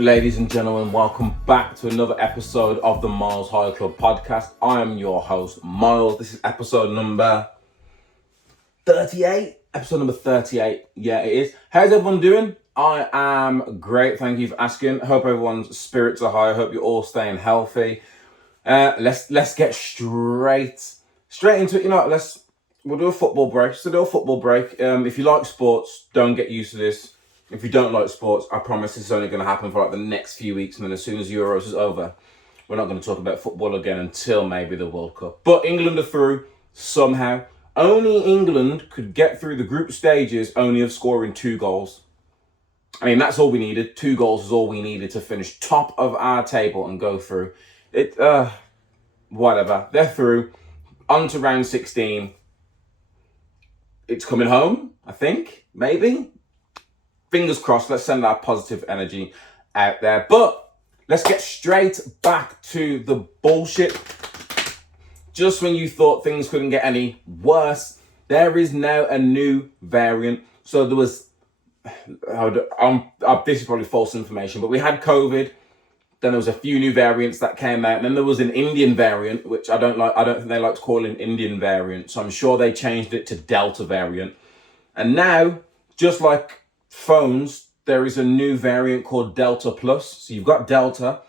Ladies and gentlemen, welcome back to another episode of the MylesHighClub podcast. I am your host, Miles. This is episode number 38. Episode number 38. Yeah, it is. How's everyone doing? I am great. Thank you for asking. Hope everyone's spirits are high. Hope you're all staying healthy. Let's get straight into it. We'll do a football break. So do a football break. If you like sports, don't get used to this. If you don't like sports, I promise this is only going to happen for like the next few weeks, and then as soon as Euros is over, we're not going to talk about football again until maybe the World Cup. But England are through somehow. Only England could get through the group stages only of scoring 2 goals. I mean, that's all we needed. 2 goals is all we needed to finish top of our table and go through. Whatever. They're through. On to round 16. It's coming home, I think. Maybe. Fingers crossed, let's send our positive energy out there. But let's get straight back to the bullshit. Just when you thought things couldn't get any worse, there is now a new variant. So there was, this is probably false information, but we had COVID. Then there was a few new variants that came out. And then there was an Indian variant, which I don't like. I don't think they like to call it an Indian variant. So I'm sure they changed it to Delta variant. And now, just like phones, there is a new variant called Delta Plus. So you've got Delta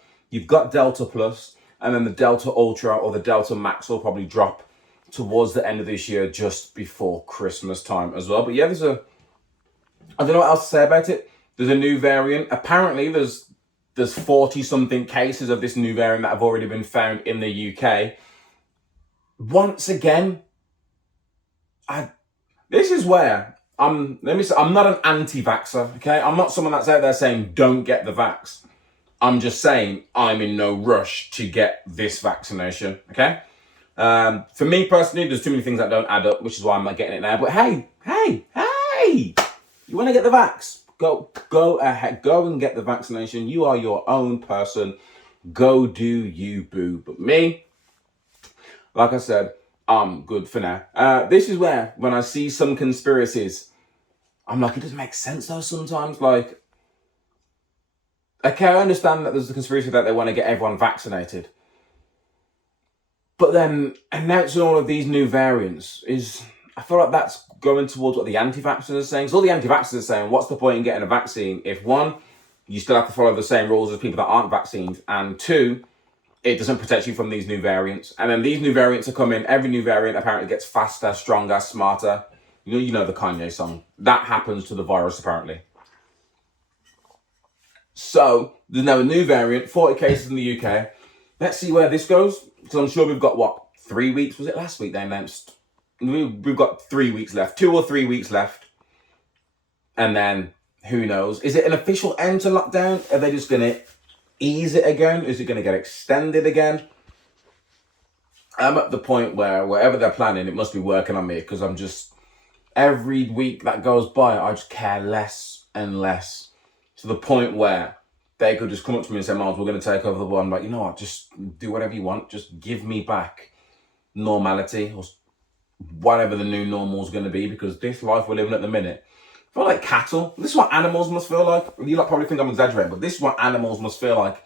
Plus, and then the Delta Ultra or the Delta Max will probably drop towards the end of this year, just before Christmas time as well. But yeah, I don't know what else to say about it. There's a new variant. Apparently there's 40 something cases of this new variant that have already been found in the UK. Once again, this is where I'm not an anti-vaxxer, okay? I'm not someone that's out there saying don't get the vax. I'm just saying I'm in no rush to get this vaccination, okay? For me personally, there's too many things that don't add up, which is why I'm not getting it now. But hey, you want to get the vax? Go ahead, go and get the vaccination. You are your own person. Go do you, boo. But me, like I said, I'm good for now. This is where, when I see some conspiracies, I'm like, it doesn't make sense though sometimes. Like, okay, I understand that there's a conspiracy that they want to get everyone vaccinated. But then announcing all of these new variants I feel like that's going towards what the anti-vaxxers are saying. So all the anti-vaxxers are saying, what's the point in getting a vaccine if 1, you still have to follow the same rules as people that aren't vaccinated, and 2, it doesn't protect you from these new variants. And then these new variants are coming. Every new variant apparently gets faster, stronger, smarter. You know the Kanye song. That happens to the virus, apparently. So, there's now a new variant, 40 cases in the UK. Let's see where this goes. Because I'm sure we've got, 3 weeks? Was it last week they announced? We've got 3 weeks left. 2 or 3 weeks left. And then, who knows? Is it an official end to lockdown? Are they just going to ease it again? Is it going to get extended again? I'm at the point where whatever they're planning, it must be working on me, because I'm just, every week that goes by, I just care less and less, to the point where they could just come up to me and say, Miles, we're going to take over the world. I'm like, you know what, just do whatever you want. Just give me back normality, or whatever the new normal is going to be, because this life we're living at the minute, I feel like cattle. This is what animals must feel like. You probably think I'm exaggerating, but this is what animals must feel like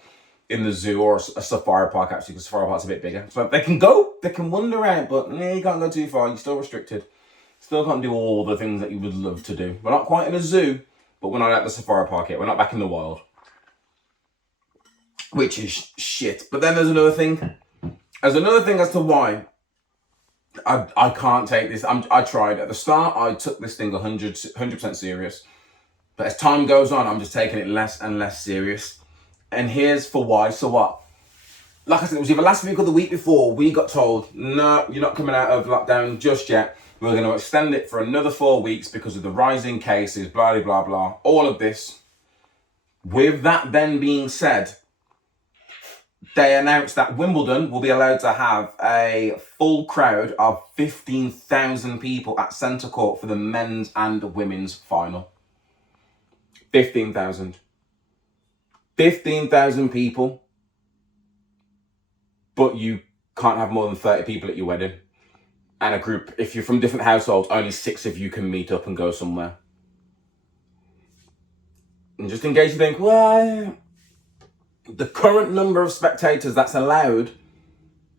in the zoo, or a safari park, actually, because safari park's a bit bigger. So they can wander around, but you can't go too far. You're still restricted. Still can't do all the things that you would love to do. We're not quite in a zoo, but we're not at the safari park yet. We're not back in the wild. Which is shit. But then there's another thing. There's another thing as to why I can't take this. I tried. At the start, I took this thing 100% serious. But as time goes on, I'm just taking it less and less serious. And here's for why. So what? Like I said, it was either last week or the week before, we got told, no, you're not coming out of lockdown just yet. We're going to extend it for another 4 weeks because of the rising cases, blah, blah, blah, blah. All of this. With that then being said, they announced that Wimbledon will be allowed to have a full crowd of 15,000 people at centre court for the men's and women's final. 15,000. 15,000 people. But you can't have more than 30 people at your wedding. And a group, if you're from different households, only 6 of you can meet up and go somewhere. And just in case you think, well, the current number of spectators that's allowed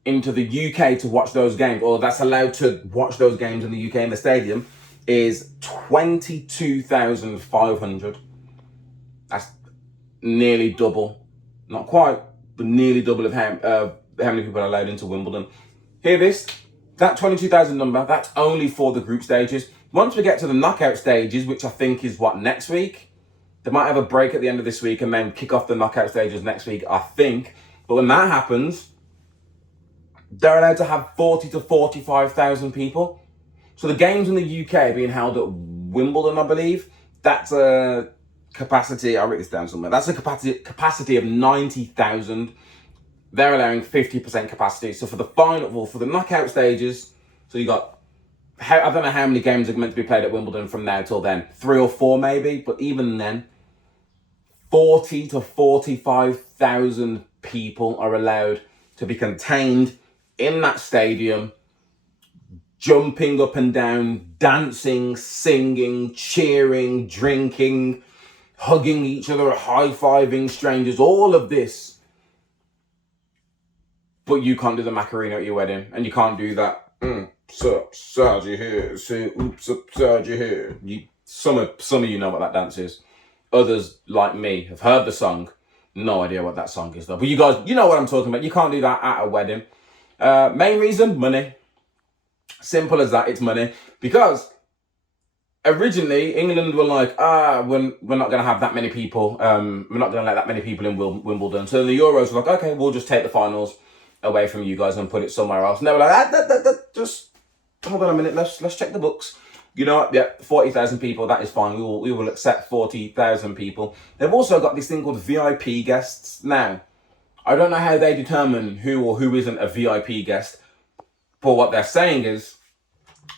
into the UK to watch those games, or that's allowed to watch those games in the UK in the stadium, is 22,500. That's nearly double. Not quite, but nearly double of how many people are allowed into Wimbledon. Hear this? That 22,000 number, that's only for the group stages. Once we get to the knockout stages, which I think is next week? They might have a break at the end of this week and then kick off the knockout stages next week, I think. But when that happens, they're allowed to have 40 to 45,000 people. So the games in the UK being held at Wimbledon, I believe, that's a capacity, I'll write this down somewhere, that's a capacity of 90,000. They're allowing 50% capacity. So for the for the knockout stages, so you got, I don't know how many games are meant to be played at Wimbledon from now till then, 3 or 4 maybe, but even then, 40 to 45,000 people are allowed to be contained in that stadium, jumping up and down, dancing, singing, cheering, drinking, hugging each other, high-fiving strangers, all of this. But you can't do the Macarena at your wedding, and you can't do that, upside your hair, say, oops, upside your hair. Some of you know what that dance is. Others, like me, have heard the song. No idea what that song is, though. But you guys, you know what I'm talking about. You can't do that at a wedding. Main reason, money. Simple as that, it's money. Because originally, England were like, we're not going to have that many people. We're not going to let that many people in Wimbledon. So the Euros were like, okay, we'll just take the finals away from you guys and put it somewhere else. And they were like, just hold on a minute, let's check the books. You know what? Yeah, 40,000 people, that is fine. We will accept 40,000 people. They've also got this thing called VIP guests. Now, I don't know how they determine who or who isn't a VIP guest, but what they're saying is,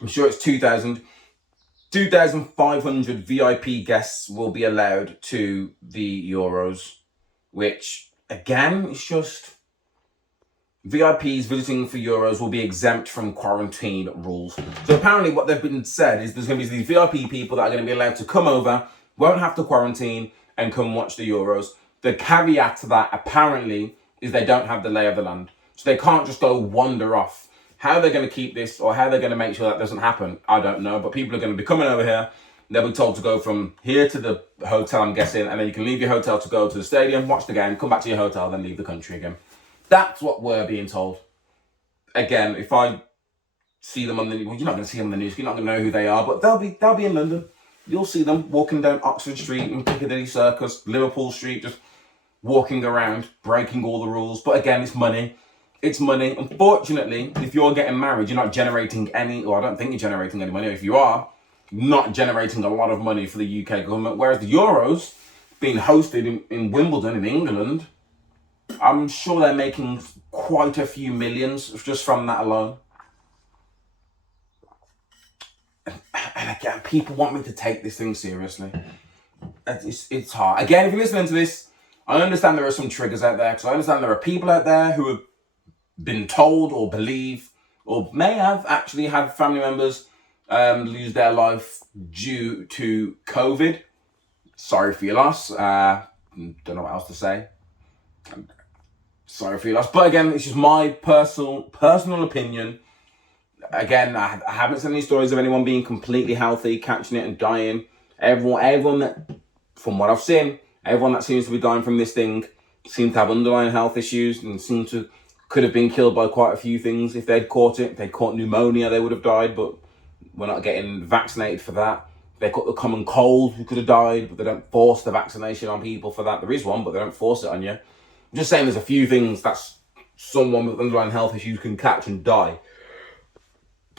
I'm sure it's 2,500 VIP guests will be allowed to the Euros, which, again, is just... VIPs visiting for Euros will be exempt from quarantine rules. So apparently what they've been said is there's going to be these VIP people that are going to be allowed to come over, won't have to quarantine, and come watch the Euros. The caveat to that, apparently, is they don't have the lay of the land. So they can't just go wander off. How they're going to keep this, or how they're going to make sure that doesn't happen, I don't know. But people are going to be coming over here. They'll be told to go from here to the hotel, I'm guessing, and then you can leave your hotel to go to the stadium, watch the game, come back to your hotel, then leave the country again. That's what we're being told. Again, if I see them on the news, well, you're not going to see them on the news, you're not going to know who they are, but they'll be in London. You'll see them walking down Oxford Street and Piccadilly Circus, Liverpool Street, just walking around, breaking all the rules. But again, it's money. It's money. Unfortunately, if you're getting married, you're not generating any, or I don't think you're generating any money. If you are, not generating a lot of money for the UK government. Whereas the Euros, being hosted in Wimbledon in England, I'm sure they're making quite a few millions just from that alone. And again, people want me to take this thing seriously. It's hard. Again, if you're listening to this, I understand there are some triggers out there, because I understand there are people out there who have been told or believe or may have actually had family members lose their life due to COVID. Sorry for your loss. Don't know what else to say. Sorry for your loss. But again, it's just my personal opinion. Again, I haven't seen any stories of anyone being completely healthy, catching it and dying. Everyone that, from what I've seen, everyone that seems to be dying from this thing seems to have underlying health issues and could have been killed by quite a few things. If they'd caught it, if they'd caught pneumonia, they would have died, but we're not getting vaccinated for that. If they caught the common cold, who could have died, but they don't force the vaccination on people for that. There is one, but they don't force it on you. I'm just saying there's a few things that someone with underlying health issues can catch and die.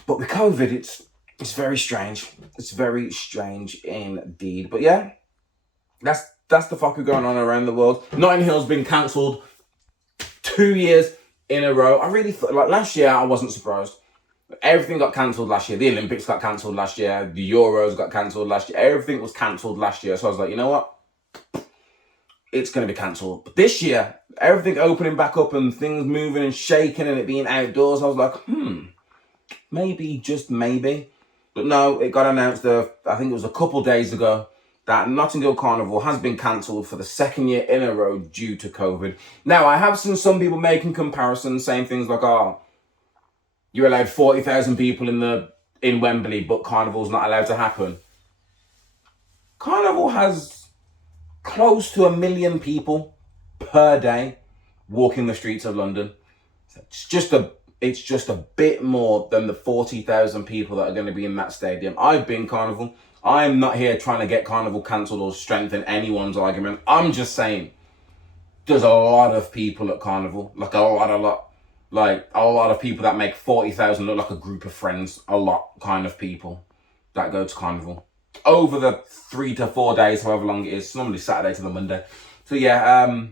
But with COVID, it's very strange. It's very strange indeed. But yeah, that's the fucker going on around the world. Notting Hill's been cancelled 2 years in a row. I really thought, like last year, I wasn't surprised. Everything got cancelled last year. The Olympics got cancelled last year. The Euros got cancelled last year. Everything was cancelled last year. So I was like, you know what? It's going to be cancelled. But this year, everything opening back up and things moving and shaking and it being outdoors, I was like, maybe, just maybe. But no, it got announced, I think it was a couple days ago, that Notting Hill Carnival has been cancelled for the second year in a row due to COVID. Now, I have seen some people making comparisons, saying things like, oh, you're allowed 40,000 people in Wembley, but Carnival's not allowed to happen. Carnival has close to 1 million people per day walking the streets of London. It's just a bit more than the 40,000 people that are going to be in that stadium. I've been Carnival. I'm not here trying to get Carnival cancelled or strengthen anyone's argument. I'm just saying there's a lot of people at Carnival, like a lot of people that make 40,000 look like a group of friends. A lot kind of people that go to Carnival over the 3 to 4 days, however long it is. It's normally Saturday to the Monday. So yeah,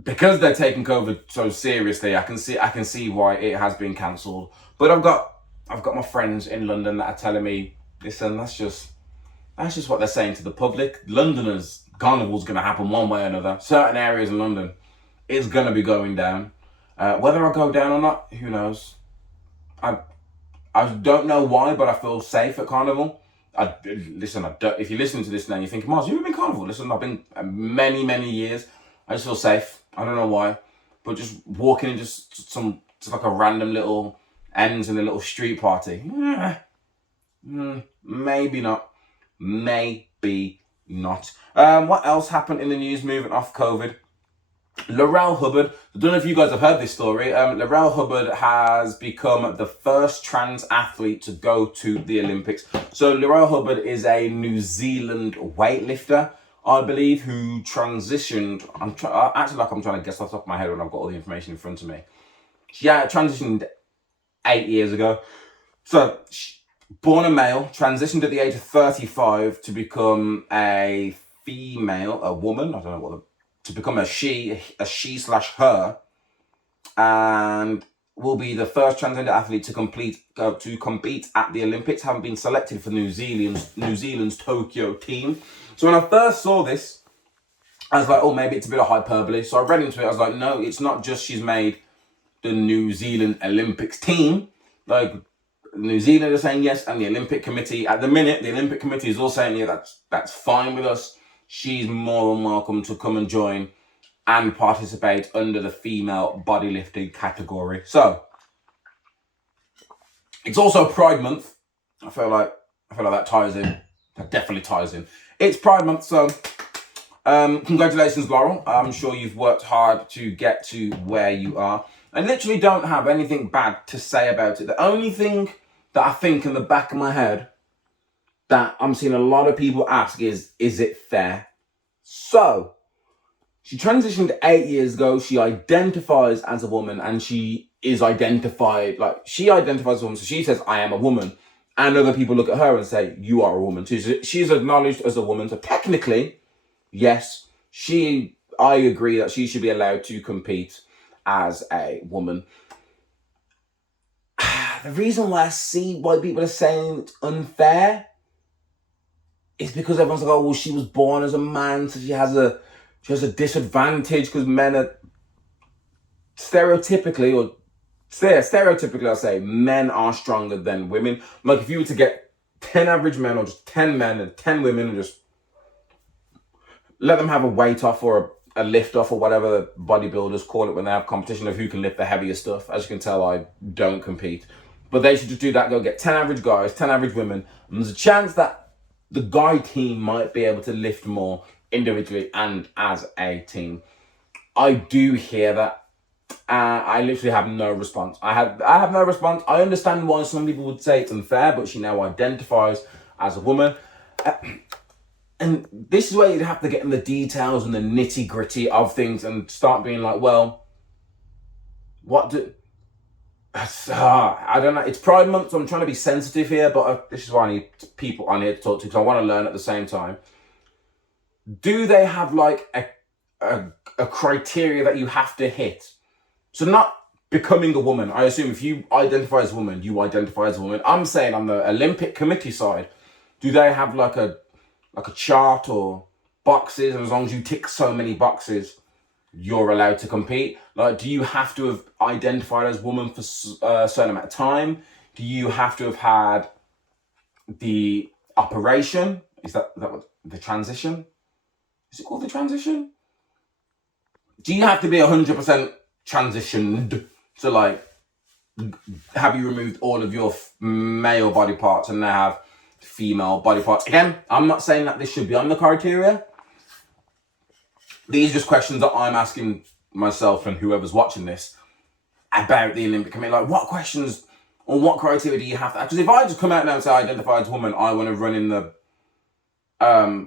because they're taking COVID so seriously, I can see why it has been cancelled. But I've got my friends in London that are telling me, listen, that's just what they're saying to the public. Londoners, Carnival's going to happen one way or another. Certain areas in London is going to be going down. Whether I go down or not, who knows? I don't know why, but I feel safe at Carnival. If you're listening to this now and you're thinking, Miles, you've been Carnival. Listen, I've been many, many years. I just feel safe. I don't know why, but just walking in just like a random little ends in a little street party. Maybe not. What else happened in the news moving off COVID? Laurel Hubbard. I don't know if you guys have heard this story. Laurel Hubbard has become the first trans athlete to go to the Olympics. So Laurel Hubbard is a New Zealand weightlifter, I believe, who transitioned. I'm trying to guess off the top of my head when I've got all the information in front of me. She transitioned 8 years ago. So, born a male, transitioned at the age of 35 to become a female, a woman. I don't know to become a she/her, and will be the first transgender athlete to compete at the Olympics, having been selected for New Zealand's Tokyo team. So when I first saw this, I was like, oh, maybe it's a bit of hyperbole. So I read into it. I was like, no, it's not just she's made the New Zealand Olympics team. Like, New Zealand is saying yes, and the Olympic Committee, at the minute, the Olympic Committee is all saying, yeah, that's fine with us. She's more than welcome to come and join and participate under the female bodylifting category. So, it's also Pride Month. I feel like that ties in. That definitely ties in. It's Pride Month, so congratulations, Laurel. I'm sure you've worked hard to get to where you are. I literally don't have anything bad to say about it. The only thing that I think in the back of my head that I'm seeing a lot of people ask is it fair? So, she transitioned 8 years ago. She identifies as a woman, and she identifies as a woman. So she says, I am a woman. And other people look at her and say, you are a woman too. She's acknowledged as a woman. So technically, yes, I agree that she should be allowed to compete as a woman. The reason why I see why people are saying it's unfair is because everyone's like, oh, well, she was born as a man, so she has a disadvantage because men are stereotypically, I'll say, men are stronger than women. Like, if you were to get 10 average men or just 10 men and 10 women and just let them have a weight off or a lift off or whatever the bodybuilders call it when they have competition of who can lift the heavier stuff. As you can tell, I don't compete. But they should just do that, go get 10 average guys, 10 average women, and there's a chance that the guy team might be able to lift more individually and as a team. I do hear that. I literally have no response. I have no response. I understand why some people would say it's unfair, but she now identifies as a woman. And this is where you'd have to get in the details and the nitty gritty of things and start being like, well, I don't know. It's Pride Month, so I'm trying to be sensitive here, but this is why I need people on here to talk to, because I want to learn at the same time. Do they have like a criteria that you have to hit? So not becoming a woman. I assume if you identify as a woman, you identify as a woman. I'm saying on the Olympic Committee side, do they have like a chart or boxes, and as long as you tick so many boxes, you're allowed to compete? Like, do you have to have identified as a woman for a certain amount of time? Do you have to have had the operation? Is that what the transition? Is it called the transition? Do you have to be 100% transitioned to like have you removed all of your male body parts and now have female body parts? Again, I'm not saying that this should be on the criteria. These are just questions that I'm asking myself and whoever's watching this about the Olympic Committee. Like, what questions or what criteria do you have to? Because if I just come out now and say I identify as a woman, I want to run in the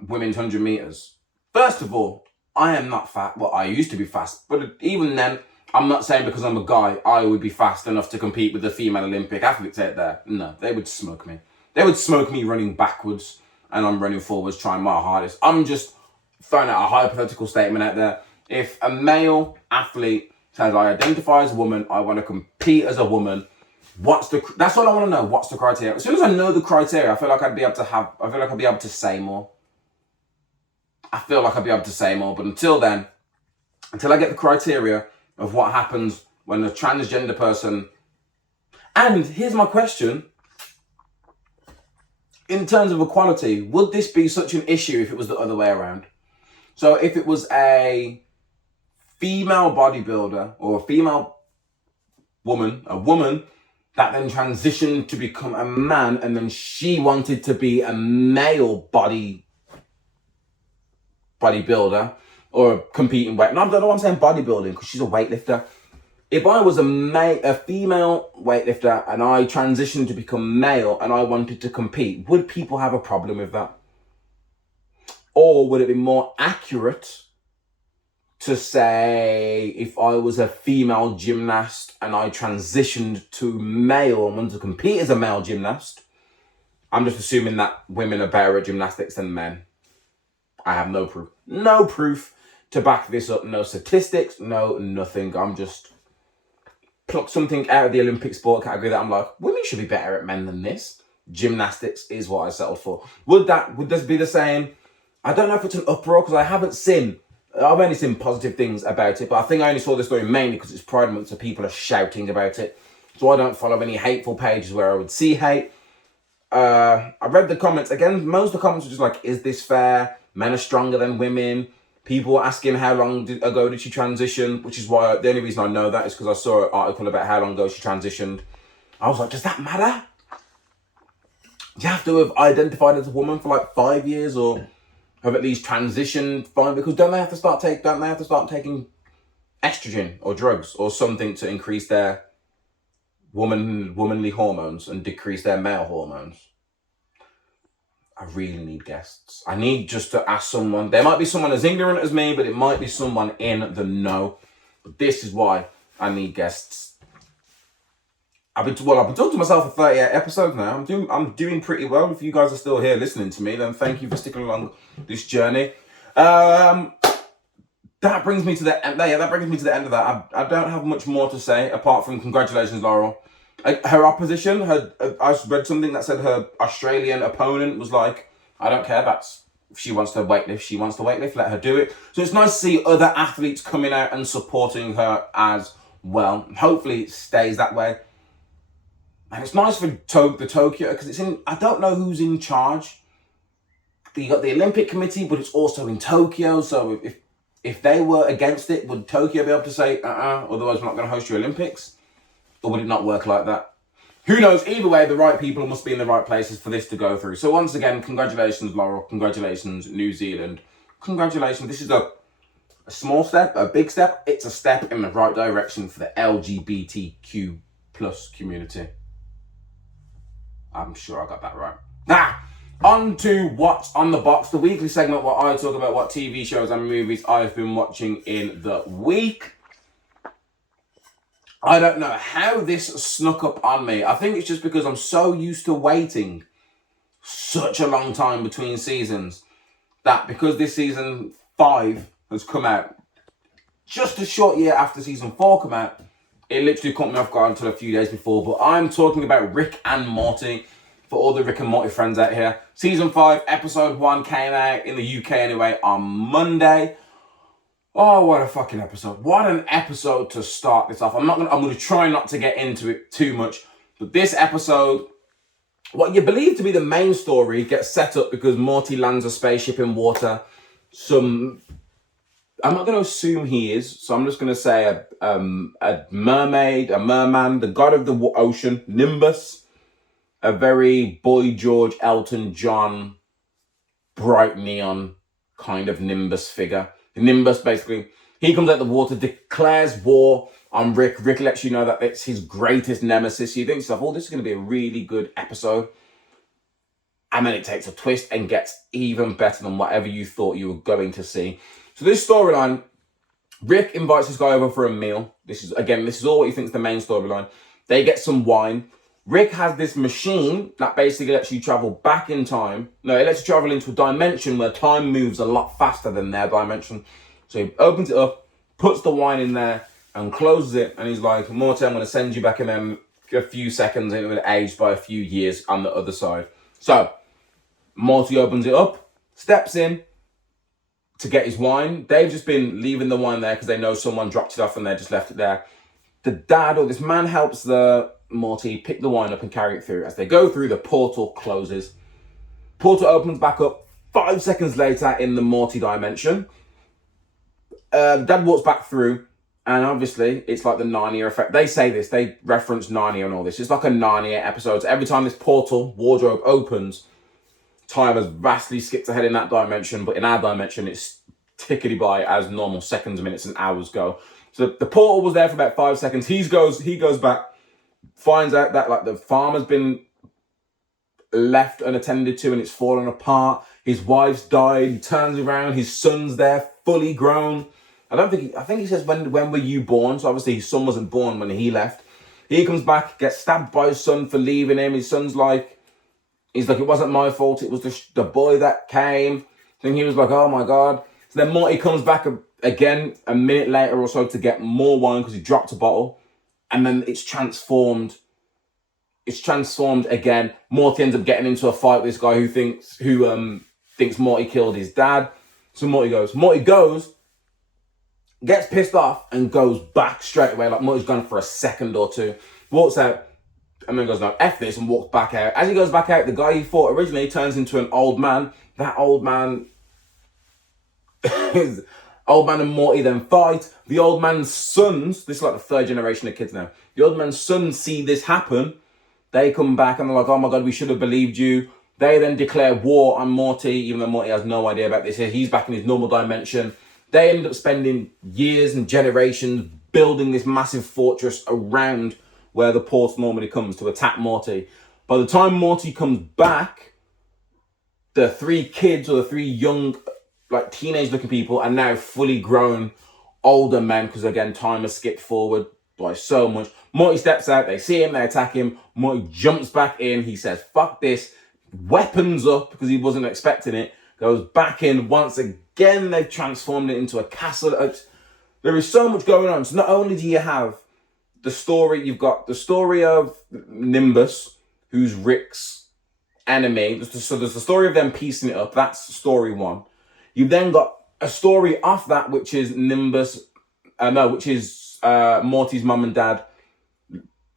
women's 100 meters. First of all, I am not fat. Well, I used to be fast, but even then, I'm not saying because I'm a guy, I would be fast enough to compete with the female Olympic athletes out there. No, they would smoke me. They would smoke me running backwards and I'm running forwards, trying my hardest. I'm just throwing out a hypothetical statement out there. If a male athlete says, I identify as a woman, I want to compete as a woman, that's all I want to know. What's the criteria? As soon as I know the criteria, I feel like I'd be able to say more. But until then, until I get the criteria of what happens when a transgender person, and here's my question, in terms of equality, would this be such an issue if it was the other way around? So if it was a female bodybuilder or a female woman, that then transitioned to become a man and then she wanted to be a male bodybuilder or competing weight. No, I don't know what I'm saying bodybuilding because she's a weightlifter. If I was a female weightlifter and I transitioned to become male and I wanted to compete, would people have a problem with that? Or would it be more accurate to say if I was a female gymnast and I transitioned to male and wanted to compete as a male gymnast, I'm just assuming that women are better at gymnastics than men. I have no proof. No proof to back this up. No statistics. No nothing. I'm just pluck something out of the Olympic sport category that I'm like, women should be better at men than this. Gymnastics is what I settled for. Would this be the same? I don't know if it's an uproar because I've only seen positive things about it, but I think I only saw this story mainly because it's Pride Month, so people are shouting about it. So I don't follow any hateful pages where I would see hate. I read the comments. Again, most of the comments were just like, is this fair? Men are stronger than women. People were asking how long ago did she transition, which is why the only reason I know that is because I saw an article about how long ago she transitioned. I was like, does that matter? Do you have to have identified as a woman for like 5 years or have at least transitioned fine? Because don't they have to start taking estrogen or drugs or something to increase their womanly hormones and decrease their male hormones? I really need guests. I need just to ask someone. There might be someone as ignorant as me, but it might be someone in the know. But this is why I need guests. I've been talking to myself for 38 episodes now. I'm doing pretty well. If you guys are still here listening to me, then thank you for sticking along this journey. That brings me to the end. Yeah, that brings me to the end of that. I don't have much more to say apart from congratulations, Laurel. Her opposition, I read something that said her Australian opponent was like, I don't care, if she wants to weightlift, let her do it. So it's nice to see other athletes coming out and supporting her as well. Hopefully it stays that way. And it's nice for the Tokyo, because I don't know who's in charge. You got the Olympic Committee, but it's also in Tokyo. So if they were against it, would Tokyo be able to say, otherwise we're not going to host your Olympics? Or would it not work like that? Who knows? Either way, the right people must be in the right places for this to go through. So once again, congratulations, Laurel. Congratulations, New Zealand. Congratulations. This is a small step, a big step. It's a step in the right direction for the LGBTQ plus community. I'm sure I got that right. Now, on to What's on the Box, the weekly segment where I talk about what TV shows and movies I've been watching in the week. I don't know how this snuck up on me. I think it's just because I'm so used to waiting such a long time between seasons that because this season 5 has come out just a short year after season 4 come out, it literally caught me off guard until a few days before. But I'm talking about Rick and Morty for all the Rick and Morty friends out here. Season 5, episode 1 came out in the UK anyway on Monday. Oh, what a fucking episode. What an episode to start this off. I'm going to try not to get into it too much, but this episode What you believe to be the main story gets set up because Morty lands a spaceship in water. I'm not going to assume he is, so I'm just going to say a mermaid, a merman, the god of the ocean, Nimbus, a very Boy George, Elton John, bright neon kind of Nimbus figure. Nimbus, basically, he comes out of the water, declares war on Rick. Rick lets you know that it's his greatest nemesis. You think to yourself, oh, this is going to be a really good episode. And then it takes a twist and gets even better than whatever you thought you were going to see. So this storyline, Rick invites this guy over for a meal. This is all what he thinks the main storyline. They get some wine. Rick has this machine that basically lets you travel back in time. No, it lets you travel into a dimension where time moves a lot faster than their dimension. So he opens it up, puts the wine in there, and closes it. And he's like, Morty, I'm going to send you back in there a few seconds, and it will age by a few years on the other side. So Morty opens it up, steps in to get his wine. They've just been leaving the wine there because they know someone dropped it off and they just left it there. The dad or this man helps the Morty pick the wine up and carry it through. As they go through, the portal closes. Portal opens back up 5 seconds later in the Morty dimension. Dad walks back through, and obviously it's like the Narnia effect. They say this, they reference Narnia and all this. It's like a Narnia episode. So every time this portal wardrobe opens, time has vastly skipped ahead in that dimension, but in our dimension, it's tickety by as normal seconds, minutes, and hours go. So the portal was there for about 5 seconds. He goes back, finds out that like the farm has been left unattended to and it's fallen apart. His wife's died. He turns around. His son's there, fully grown. I think he says, when were you born? So obviously his son wasn't born when he left. He comes back, gets stabbed by his son for leaving him. His son's like, he's like, it wasn't my fault. It was the boy that came. Then he was like, oh my God. So then Morty comes back again a minute later or so to get more wine because he dropped a bottle. And then it's transformed. It's transformed again. Morty ends up getting into a fight with this guy who thinks Morty killed his dad. So Morty goes, gets pissed off and goes back straight away. Like Morty's gone for a second or two. Walks out. And then goes, no, F this, and walks back out. As he goes back out, the guy he fought originally turns into an old man. That old man Old man and Morty then fight. The old man's sons, this is like the third generation of kids now. The old man's sons see this happen. They come back and they're like, oh my God, we should have believed you. They then declare war on Morty, even though Morty has no idea about this. He's back in his normal dimension. They end up spending years and generations building this massive fortress around where the portal normally comes to attack Morty. By the time Morty comes back, the three kids or the three young, like teenage looking people are now fully grown older men, because again, time has skipped forward by so much. Morty steps out, they see him, they attack him. Morty jumps back in, he says, fuck this, weapons up, because he wasn't expecting it, goes back in. Once again, they've transformed it into a castle. There is so much going on. So not only do you have the story, you've got the story of Nimbus, who's Rick's enemy. So there's the story of them piecing it up. That's story one. You've then got a story off that, which is Morty's mum and dad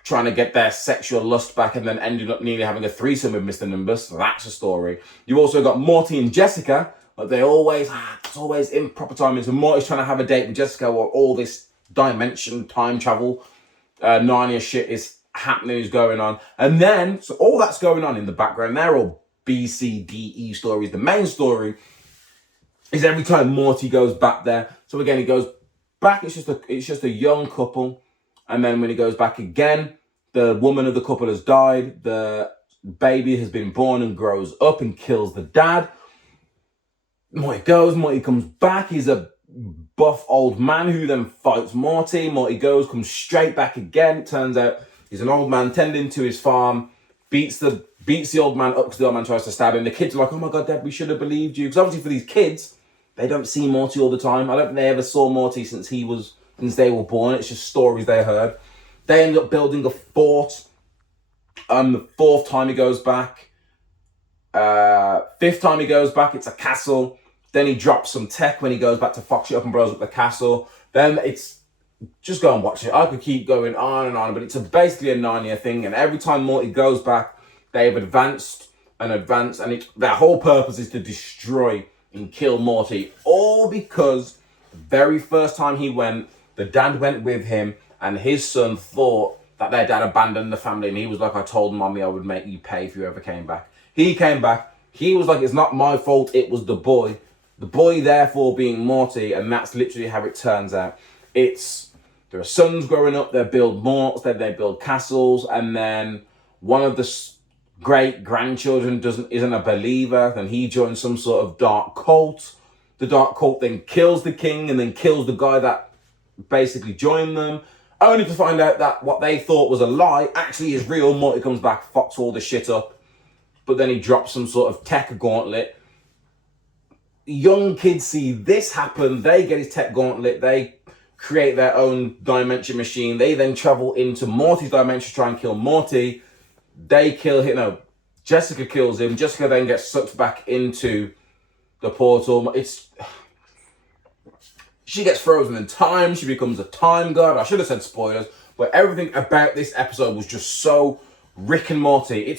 trying to get their sexual lust back and then ended up nearly having a threesome with Mr. Nimbus. So that's a story. You've also got Morty and Jessica, but it's always improper timing. So Morty's trying to have a date with Jessica while all this dimension, time travel, Narnia shit is happening, is going on. And then, so all that's going on in the background, they're all B, C, D, E stories. The main story is every time Morty goes back there. So again, he goes back, it's just a young couple. And then when he goes back again, the woman of the couple has died. The baby has been born and grows up and kills the dad. Morty comes back. He's a buff old man who then fights Morty. Morty comes straight back again. Turns out he's an old man tending to his farm, beats the old man up because the old man tries to stab him. The kids are like, oh my God, Dad, we should have believed you. Because obviously for these kids, they don't see Morty all the time. I don't think they ever saw Morty since they were born. It's just stories they heard. They end up building a fort. The fourth time he goes back. Fifth time he goes back, it's a castle. Then he drops some tech when he goes back to fuck shit up and blows up the castle. Then it's, just go and watch it. I could keep going on and on, but it's basically a Narnia thing. And every time Morty goes back, they've advanced and advanced, and their whole purpose is to destroy and kill Morty, all because the very first time he went, the dad went with him, and his son thought that their dad abandoned the family, and he was like, I told mommy I would make you pay if you ever came back. He came back, he was like, it's not my fault, it was the boy. The boy therefore being Morty, and that's literally how it turns out. There are sons growing up, they build morts, then they build castles, and then one of the great-grandchildren isn't a believer, then he joins some sort of dark cult. The dark cult then kills the king and then kills the guy that basically joined them, only to find out that what they thought was a lie actually is real. Morty comes back, fucks all the shit up, but then he drops some sort of tech gauntlet. Young kids see this happen, they get his tech gauntlet, they create their own dimension machine, they then travel into Morty's dimension to try and kill Morty. They kill him, Jessica kills him, Jessica then gets sucked back into the portal. She gets frozen in time, she becomes a time god. I should have said spoilers, but everything about this episode was just so Rick and Morty.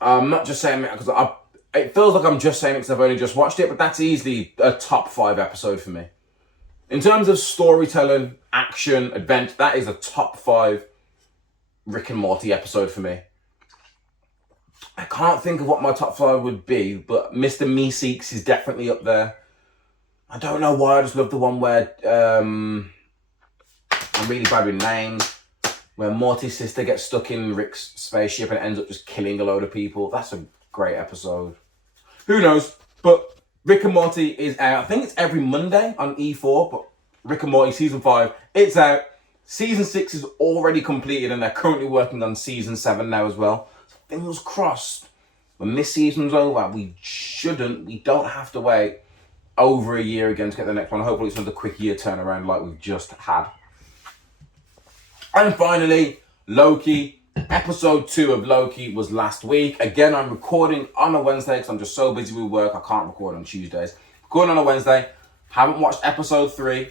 I'm not just saying it because it feels like I'm just saying it because I've only just watched it, but that's easily a top 5 episode for me. In terms of storytelling, action, adventure, that is a top 5 Rick and Morty episode for me. I can't think of what my top 5 would be, but Mr. Meeseeks is definitely up there. I don't know why, I just love the one where, I'm really bad with names, where Morty's sister gets stuck in Rick's spaceship and ends up just killing a load of people. That's a great episode. Who knows? But Rick and Morty is out. I think it's every Monday on E4, but Rick and Morty season 5, it's out. Season 6 is already completed and they're currently working on season 7 now as well. So fingers crossed, when this season's over, we don't have to wait over a year again to get the next one. Hopefully it's another quick year turnaround like we've just had. And finally, Loki. Episode 2 of Loki was last week. Again, I'm recording on a Wednesday because I'm just so busy with work. I can't record on Tuesdays. Recording on a Wednesday. Haven't watched episode 3.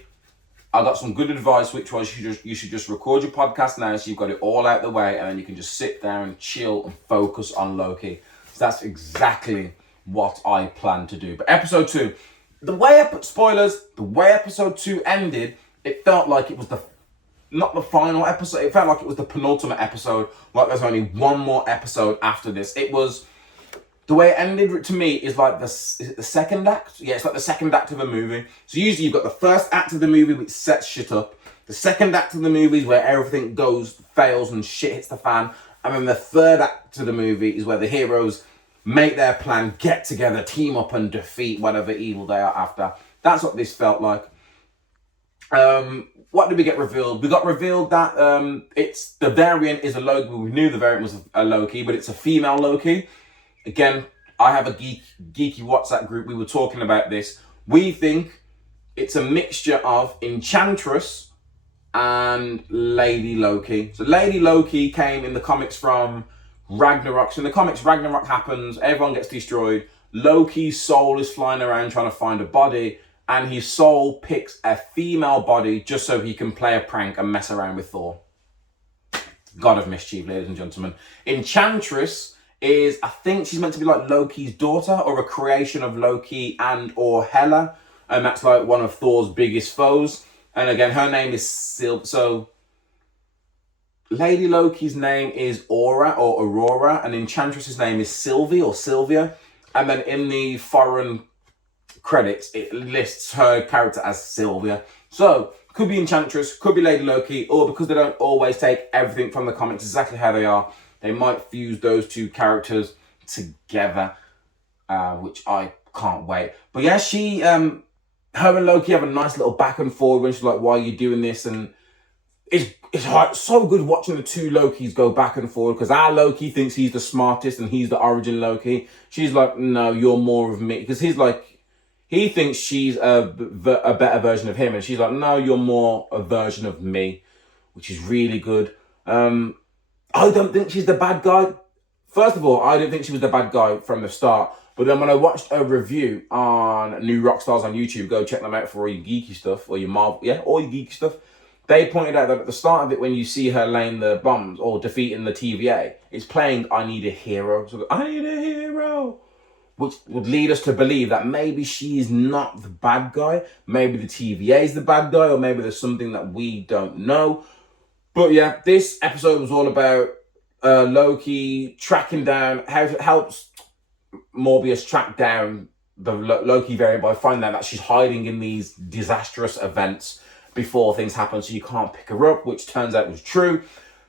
I got some good advice, which was you should just record your podcast now so you've got it all out the way and then you can just sit down and chill and focus on Loki. So that's exactly what I plan to do. But episode 2, the way episode 2 ended, it felt like it was not the final episode. It felt like it was the penultimate episode. Like there's only one more episode after this. It was, the way it ended to me is like is it the second act? Yeah, it's like the second act of a movie. So usually you've got the first act of the movie which sets shit up. The second act of the movie is where everything fails and shit hits the fan. And then the third act of the movie is where the heroes make their plan, get together, team up and defeat whatever evil they are after. That's what this felt like. What did we get revealed? We got revealed that the variant is a Loki. We knew the variant was a Loki, but it's a female Loki. Again, I have a geeky WhatsApp group. We were talking about this. We think it's a mixture of Enchantress and Lady Loki. So Lady Loki came in the comics from Ragnarok. So in the comics, Ragnarok happens, everyone gets destroyed. Loki's soul is flying around trying to find a body, and his soul picks a female body just so he can play a prank and mess around with Thor. God of mischief, ladies and gentlemen. Enchantress is, I think she's meant to be like Loki's daughter or a creation of Loki and or Hela. And that's like one of Thor's biggest foes. And again, her name is So Lady Loki's name is Aura or Aurora, and Enchantress's name is Sylvie or Sylvia. And then in the foreign credits, it lists her character as Sylvia. So, could be Enchantress, could be Lady Loki, or because they don't always take everything from the comics exactly how they are, they might fuse those two characters together, which I can't wait. But yeah, her and Loki have a nice little back and forward when she's like, why are you doing this? And it's hard, so good watching the two Lokis go back and forward, because our Loki thinks he's the smartest and he's the origin Loki. She's like, no, you're more of me. Because he thinks she's a better version of him. And she's like, no, you're more a version of me, which is really good. I don't think she's the bad guy. First of all, I didn't think she was the bad guy from the start. But then when I watched a review on New Rockstars on YouTube, go check them out for all your geeky stuff, or your Marvel, all your geeky stuff. They pointed out that at the start of it, when you see her laying the bombs or defeating the TVA, it's playing I Need a Hero. So I need a hero. Which would lead us to believe that maybe she's not the bad guy. Maybe the TVA is the bad guy, or maybe there's something that we don't know. But yeah, this episode was all about Loki tracking down, how it helps Morbius track down the Loki variant by finding out that she's hiding in these disastrous events before things happen, so you can't pick her up, which turns out was true.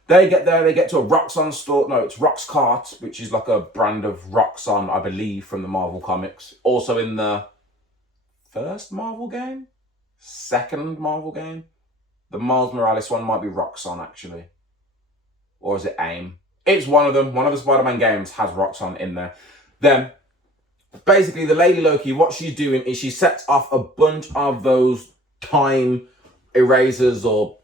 They get there, they get to a Roxxon store. No, it's Roxcart, which is like a brand of Roxxon, I believe, from the Marvel comics. Also in the first Marvel game? Second Marvel game? The Miles Morales one might be Roxxon, actually. Or is it AIM? It's one of them. One of the Spider-Man games has Roxxon in there. Then, basically, the Lady Loki, what she's doing is she sets off a bunch of those time erasers or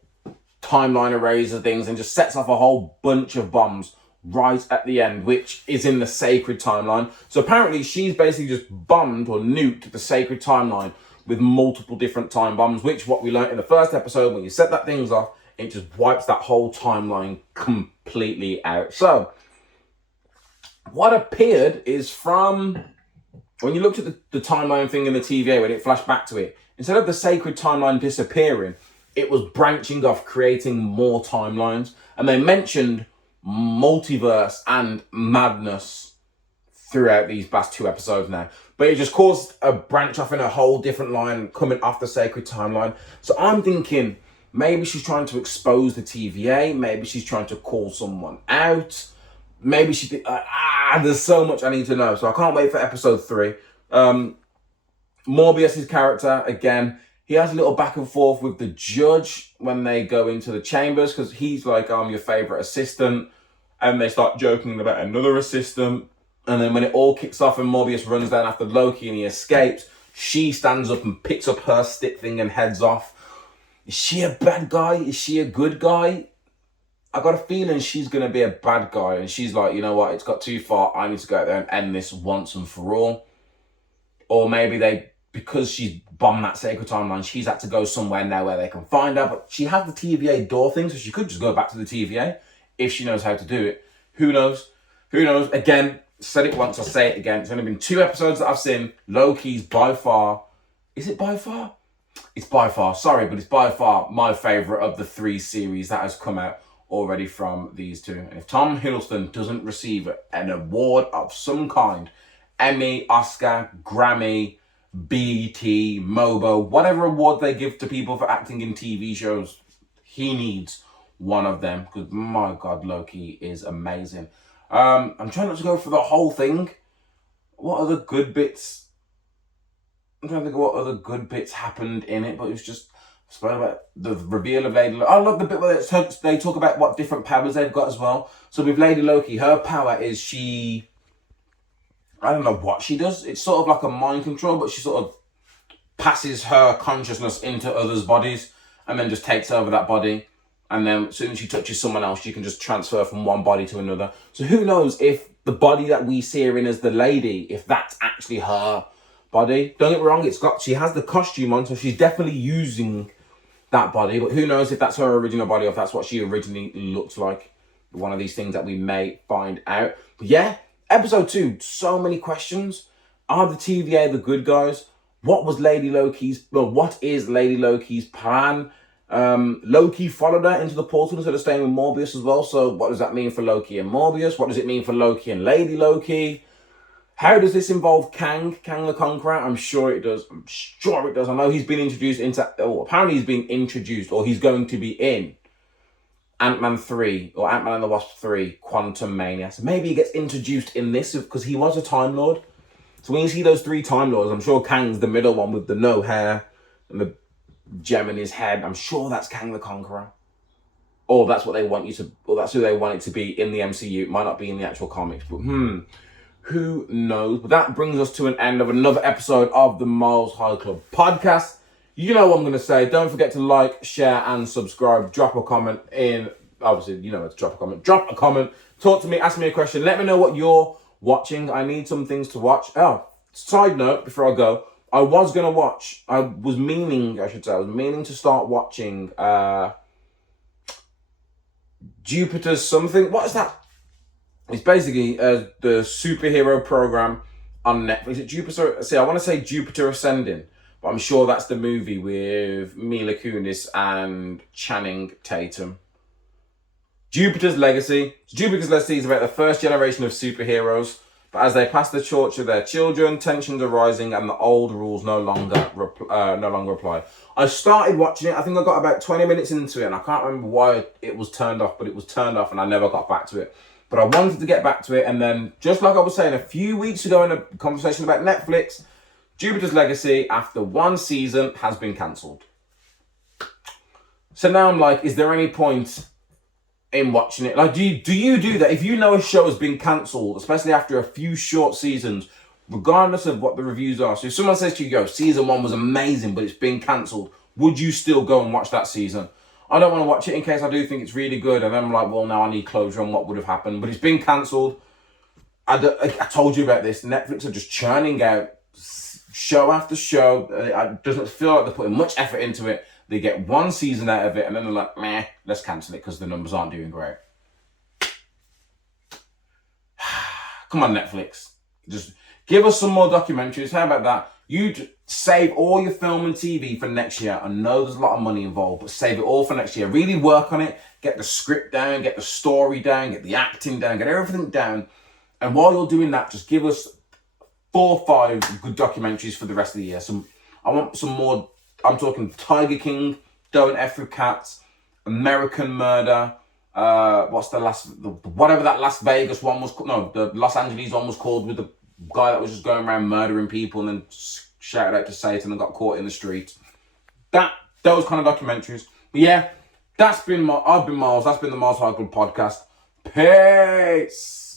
timeline eraser things and just sets off a whole bunch of bombs right at the end, which is in the sacred timeline. So apparently she's basically just bombed or nuked the sacred timeline with multiple different time bombs, which what we learned in the first episode, when you set that things off, it just wipes that whole timeline completely out. So what appeared is from when you looked at the timeline thing in the TVA, when it flashed back to it, instead of the sacred timeline disappearing, it was branching off, creating more timelines. And they mentioned multiverse and madness throughout these last 2 episodes now. But it just caused a branch off in a whole different line coming off the sacred timeline. So I'm thinking maybe she's trying to expose the TVA. Maybe she's trying to call someone out. Maybe she... there's so much I need to know. So I can't wait for episode 3. Morbius's character, again, he has a little back and forth with the judge when they go into the chambers, because he's like, I'm your favourite assistant. And they start joking about another assistant. And then when it all kicks off and Morbius runs down after Loki and he escapes, she stands up and picks up her stick thing and heads off. Is she a bad guy? Is she a good guy? I got a feeling she's going to be a bad guy. And she's like, you know what? It's got too far. I need to go out there and end this once and for all. Or maybe because she's bombed that sacred timeline, she's had to go somewhere now where they can find her. But she has the TVA door thing, so she could just go back to the TVA if she knows how to do it. Who knows? Who knows? Again, said it once, I'll say it again. It's only been 2 episodes that I've seen. Loki's by far... Is it by far? It's by far. Sorry, but it's by far my favourite of the 3 series that has come out already from these 2. And if Tom Hiddleston doesn't receive an award of some kind, Emmy, Oscar, Grammy, BET, MOBO, whatever award they give to people for acting in TV shows, he needs one of them, because my God, Loki is amazing. I'm trying not to go for the whole thing. What other good bits? I'm trying to think of what other good bits happened in it, but it was just spoke about the reveal of Lady Loki. I love the bit where they talk about what different powers they've got as well. So with Lady Loki, her power is she... I don't know what she does. It's sort of like a mind control, but she sort of passes her consciousness into others' bodies and then just takes over that body. And then as soon as she touches someone else, she can just transfer from one body to another. So who knows if the body that we see her in as the lady, if that's actually her body. Don't get me wrong, she has the costume on, so she's definitely using that body. But who knows if that's her original body or if that's what she originally looked like. One of these things that we may find out. But yeah, episode 2, so many questions. Are the TVA the good guys? What is Lady Loki's plan? Loki followed her into the portal instead of staying with Morbius as well. So what does that mean for Loki and Morbius? What does it mean for Loki and Lady Loki? How does this involve Kang the Conqueror? I'm sure it does. I know he's been introduced apparently he's been introduced, or he's going to be in Ant-Man 3 or Ant-Man and the Wasp 3 Quantum Mania. So maybe he gets introduced in this because he was a Time Lord. So when you see those 3 Time Lords, I'm sure Kang's the middle one with the no hair and the gem in his head. I'm sure that's Kang the Conqueror. Or that's what they want you to, or that's who they want it to be in the MCU. It might not be in the actual comics, but who knows? But that brings us to an end of another episode of the Miles High Club podcast. You know what I'm going to say. Don't forget to like, share, and subscribe. Drop a comment in. Obviously, you know where to drop a comment. Drop a comment. Talk to me. Ask me a question. Let me know what you're watching. I need some things to watch. Oh, side note before I go. I was meaning to start watching Jupiter's something. What is that? It's basically the superhero program on Netflix. Is it Jupiter? See, I want to say Jupiter Ascending, but I'm sure that's the movie with Mila Kunis and Channing Tatum. Jupiter's Legacy. Jupiter's Legacy is about the first generation of superheroes, but as they pass the torch to their children, tensions are rising and the old rules no longer apply. I started watching it. I think I got about 20 minutes into it, and I can't remember why it was turned off, but it was turned off and I never got back to it. But I wanted to get back to it, and then, just like I was saying a few weeks ago in a conversation about Netflix, Jupiter's Legacy, after one season, has been cancelled. So now I'm like, is there any point in watching it? Like, do you do that? If you know a show has been cancelled, especially after a few short seasons, regardless of what the reviews are. So if someone says to you, yo, season 1 was amazing, but it's been cancelled, would you still go and watch that season? I don't want to watch it in case I do think it's really good, and then I'm like, well, now I need closure on what would have happened. But it's been cancelled. I told you about this. Netflix are just churning out show after show. It doesn't feel like they're putting much effort into it. They get one season out of it, and then they're like, meh, let's cancel it because the numbers aren't doing great. Come on, Netflix. Just give us some more documentaries. How about that? You'd save all your film and TV for next year. I know there's a lot of money involved, but save it all for next year. Really work on it. Get the script down, get the story down, get the acting down, get everything down. And while you're doing that, just give us 4 or 5 good documentaries for the rest of the year. I want some more. I'm talking Tiger King, Don't F with Cats, American Murder. What's the whatever that Las Vegas one was called? No, the Los Angeles one was called, with the guy that was just going around murdering people and then shouted out to Satan and got caught in the street. Those kind of documentaries. But yeah, I've been Miles. That's been the Miles High Club podcast. Peace.